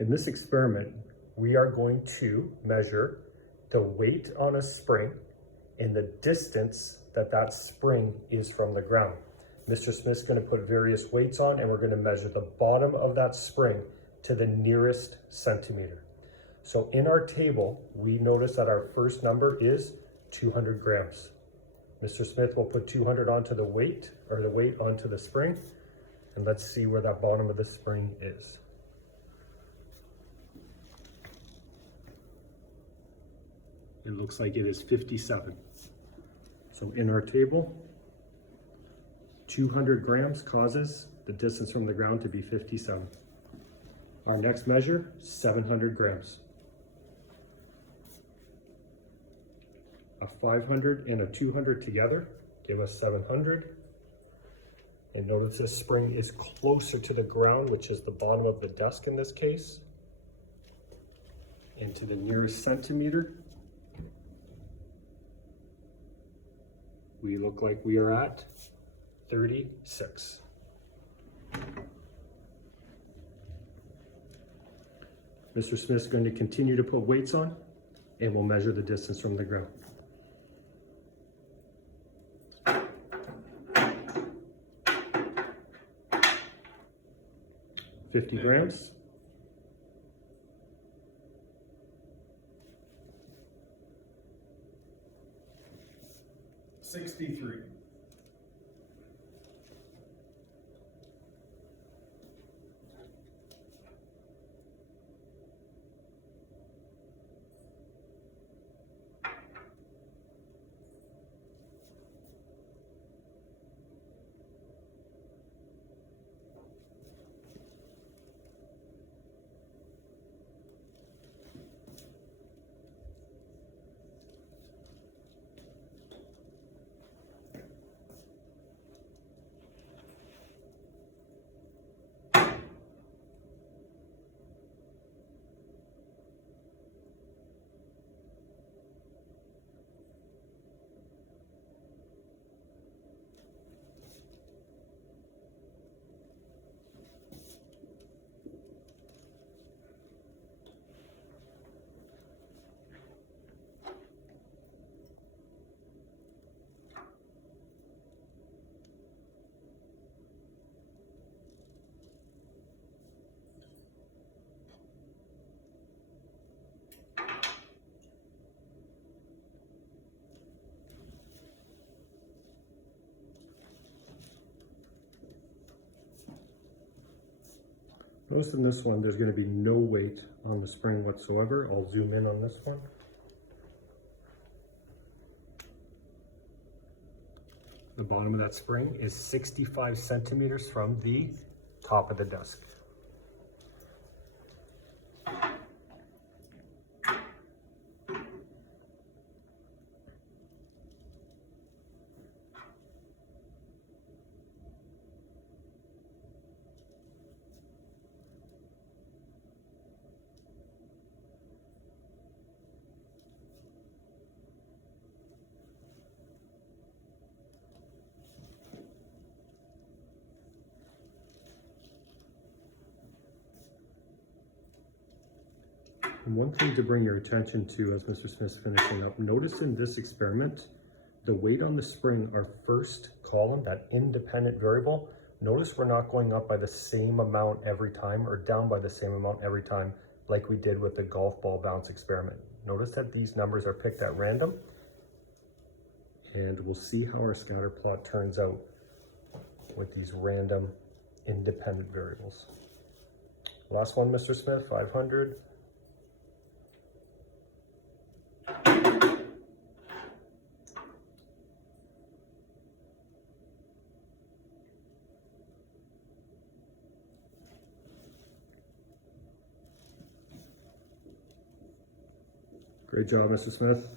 In this experiment, we are going to measure the weight on a spring and the distance that that spring is from the ground. Mr. Smith's going to put various weights on, and we're going to measure the bottom of that spring to the nearest centimeter. So in our table, we notice that our first number is 200 grams. Mr. Smith will put 200 onto the weight, or the weight onto the spring, and let's see where that bottom of the spring is. It looks like it is 57. So in our table, 200 grams causes the distance from the ground to be 57. Our next measure, 700 grams. A 500 and a 200 together give us 700. And notice this spring is closer to the ground, which is the bottom of the desk in this case, and to the nearest centimeter. We look like we are at 36. Mr. Smith's going to continue to put weights on, and we'll measure the distance from the ground. $50 grams. 63. Notice in this one, there's going to be no weight on the spring whatsoever. I'll zoom in on this one. The bottom of that spring is 65 centimeters from the top of the desk. And one thing to bring your attention to as Mr. Smith's finishing up, notice in this experiment, the weight on the spring, our first column, that independent variable, notice we're not going up by the same amount every time or down by the same amount every time like we did with the golf ball bounce experiment. Notice that these numbers are picked at random, and we'll see how our scatter plot turns out with these random independent variables. Last one, Mr. Smith, 500. Great job, Mr. Smith.